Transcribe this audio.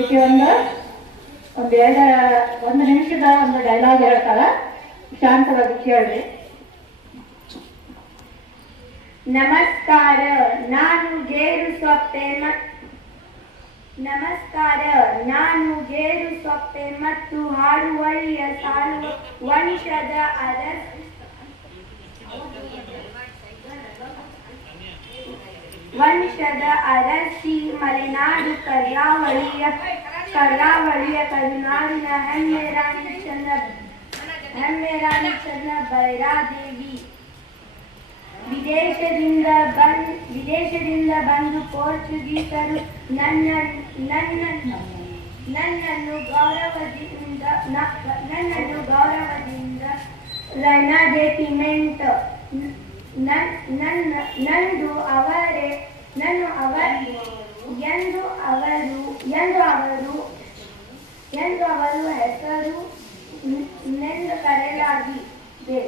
ಈಕೆ ಒಂದು ನಿಮಿಷದ ಒಂದು ಡೈಲಾಗ್ ಹೇಳ್ತಾಳ, ಶಾಂತವಾಗಿ ಕೇಳ್ರಿ. ನಮಸ್ಕಾರ, ನಾನು ಗೇರು ಸೊಪ್ಪೆ ಮತ್ತು ಹಾಡುವಳಿಯ ಸಾರುವ ವಂಶದ ಅರಸಿ ಮಲೆನಾಡು ಕರಾವಳಿಯ ಕರುನಾಡಿನ ಹೆಮ್ಮೆ ರಾಣಿ ಚನ್ನ ಭೈರಾದೇವಿ. ವಿದೇಶದಿಂದ ಬಂದು ಪೋರ್ಚುಗೀಸರು ನನ್ನನ್ನು ಗೌರವದಿಂದ ರೆನಾಡೆಟಿಮೆಂಟ್ ನಂದು ಅವರೇ ಎಂದು ಅವರು ಹೆಸರು ನೆಂದು ಕರೆಯಲಾಗಿದೆ.